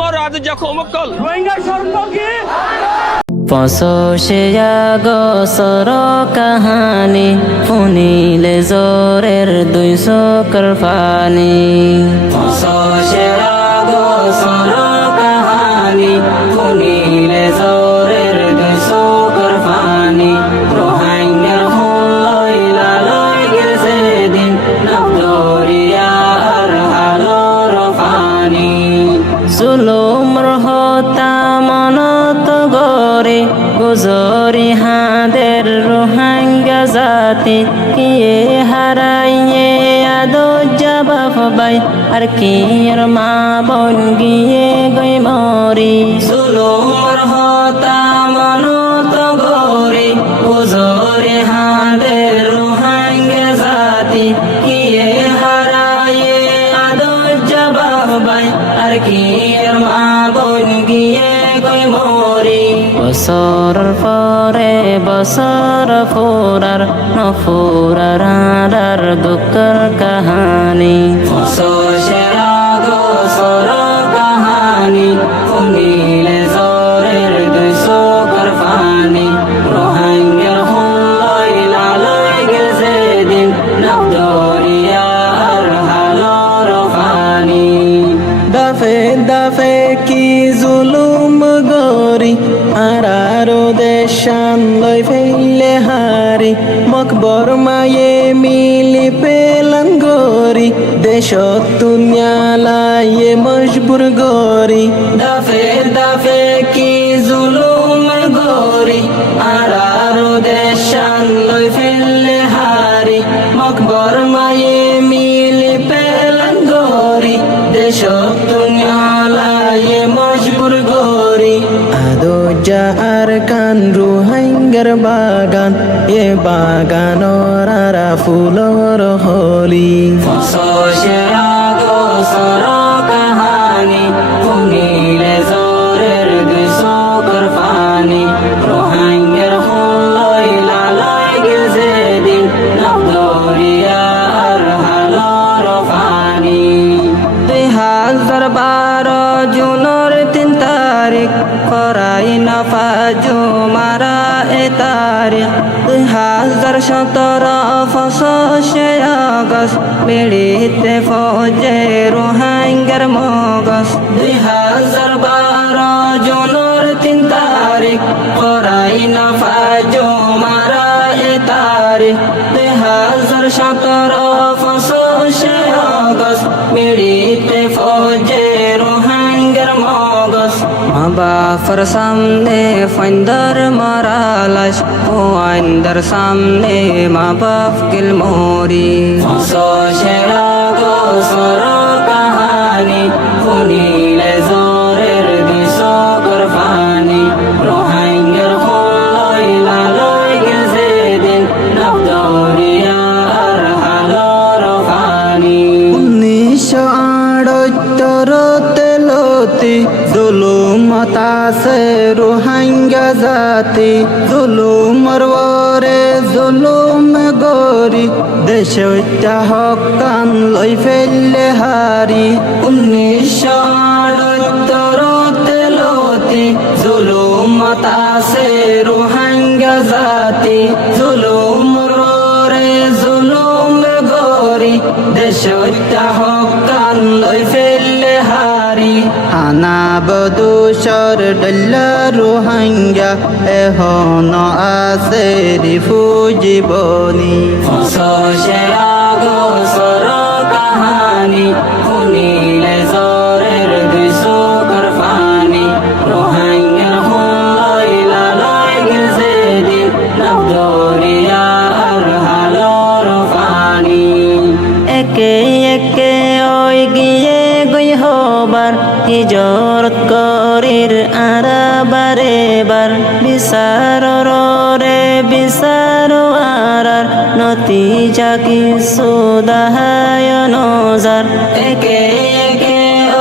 মরাদ জখম কল রোহিঙ্গা সর্বকে পঁচশে আগস্টৰ কাহানী শুনিলে জোৰেৰ 200 চকুৰ পানী পঁচশে আগস্টৰ কাহানী শুনিলে জোৰেৰ 200 চকুৰ পানী রোহিঙ্গার হুলই লালই গেছে দিন নবদরিয়ার হালর পানি জুলুমৰ হতা মনত গরে গুজরি হাদের রোহিঙ্গা জাতি কিয়ে হারাইয়ে আদো জবাব বাই আর কিয়ের মা বোন গিয়ে গই মরি জুলুমৰ হতা মনত গরে গুজরি হাদের রোহিঙ্গা জাতি কিয়ে হারাইয়ে আদো জবাব বাই আর কিয়ের মা বোন গিয়ে গই মরি বছর পরে বছর ফুরার নফুরার আর দুঃখের কাহানি পঁচশে আগস্টর কাহানি শুনিলে জোরের 200 চকুৰ পানী রোহিঙ্গার হুলই লালই গেছে দিন নবদরিয়ার হালর পানি দাফে দাফে কি জুলুম গরি আরারো দেশান লই ফেলে হারি মকবর মায়ে মিলি পেলান গরি দেশত দুনিয়া লায়ে মজবুর গরি দাফে দাফে কি জুলুম গরি আরারো দেশান লই ফেলে হারি মকবর মায়ে মিলি পেলান গরি দেশত দুনিয়া লায়ে মজবুর গরি আদো যার কান রোহিঙ্গার বাগান এ বাগানর আরা ফুলর হলি পঁচশে আগস্টর কাহানি শুনিলে জোরের 200 চকুৰ পানী রোহিঙ্গার হুলই লালই গেছে দিন নবদরিয়ার হালর পানী 2012 জুনৰ 3 তাৰিখ করাই নফাজু মারা এ তারিখ 2017 পঁচশে আগস্ট বেড়িতে ফৌজে রোহিঙ্গার মগজ 2012 জুনের 3 তারিখ করাই নফাজু মারা এ তারিখ 2017 পঁচশে আগস্ট বেড়িতে ফৌজে রোহিঙ্গার মগজ মা বাপর সামনে ফাইন্দার মারালাস ও আইন্দার সামনে মা বাপ গিল মোরি পঁচশে আগস্টর কাহানি শুনিলে জোরের 200 চকুৰ পানী রোহিঙ্গার হুলই লালই গেছে দিন নবদরিয়ার হালর পানী 1978 তেলতি জুলুমত আছে রোহিঙ্গা জাতি জুলুমর ওরে জুলুম গরি দেশে হকান লই ফেললে হারি 1978 তেলতি জুলুমত আছে রোহিঙ্গা জাতি জুলুমর ওরে জুলুম গরি দেশে হকান লই ফেললে হারি আনা বদুসর ডল্লা রোহিঙ্গা এহন আছে রিফুজি বনি পঁচশে আগস্টর কাহানি শুনিলে জোরের 200 চকুৰ পানী রোহিঙ্গার হুলই লালই গেছে দিন নবদরিয়ার হালর পানী একে একে ওই গিয়ে গই হবার হিজরত করির আরা বারে বার বিচারর রে বিচার আরার নতিজা কিছু দাহায় নজার একে একে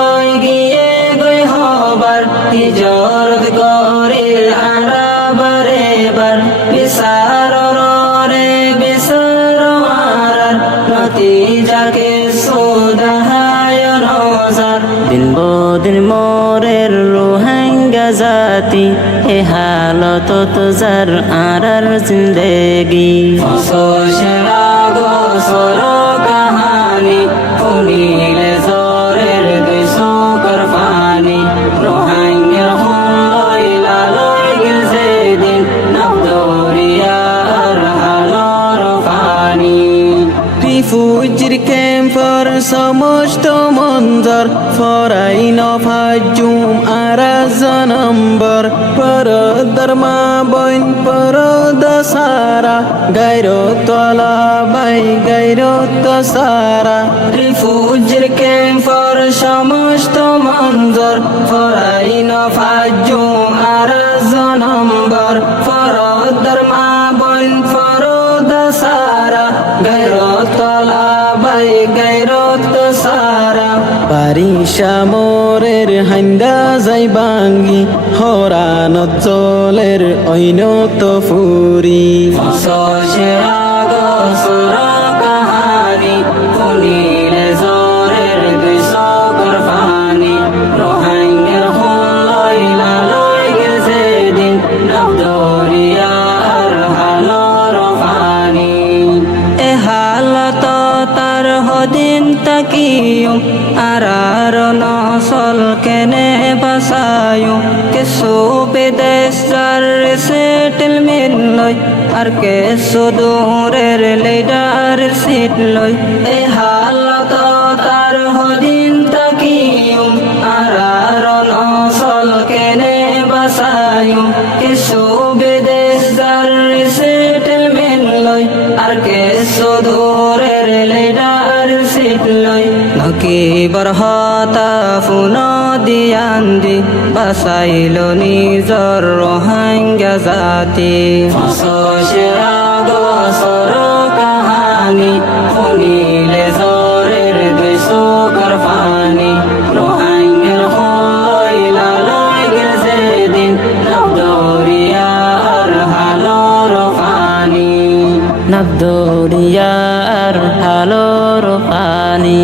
ওই গিয়ে গই হবার হিজরত করির আরা বারে বার বিচারর রে বিচার আরার নতিজা কিছু দাহায় নজার দিন বদিন মোরের রোহিঙ্গা জাতি এ হালত তো যার আরার জিন্দেগি সেরা গো সর কাহানি শুনিলে জরের দুইশোকর পানি রোহিঙ্গার হুলই লালই গিল সেদিন নবদরিয়ার হালর পানি রিফুজির ক্যাম্পর সমস্ত মঞ্জর ফরাইন ফাজুম আরাজ নম্বর পরদর মা বইন পরদ সারা গাইরো তলা বাই গাইরো তো সারা রিফুজির ক্যাম্পর সমস্ত মঞ্জর ফরাইন ফাজুম আরাজ নম্বর পরদর মা বইন পরদ সারা গাইরো তলা বাই গাইরো তো সারা পারিশা মোরের হাইন্দা যাই বাঙ্গি হরান চলের ঐন তো ফুরি সেরা গো সর কাহানি শুনিলে জরের দুইশোকর পানি রোহিঙ্গার হুলই লালই গিল সেদিন নবদরিয়ার হালর পানি এ হালত তার হদিন তাকিয়ুম আরার নসল কেনে বাসায়ু কিছু বিদেশ যার সেটেলমেন্ট লই আর কিছু দূরের লিডার সিট লই এ হালত তার হদিন তাকিয়ুম আরার নসল কেনে বাসায়ু কিছু বিদেশ যার সেটেলমেন্ট লই আর কিছু দূরের লিডার সিট লই নকি বরহতা ফুন দিয়ান্দি বাসাইল নিজর রোহিঙ্গা জাতি সেরা গো সর কাহানি শুনিলে জরের দুইশোকর পানি রোহিঙ্গার হুলই লালই গিল সেদিন নবদরিয়ার হালর পানি নবদরিয়ার হালর পানি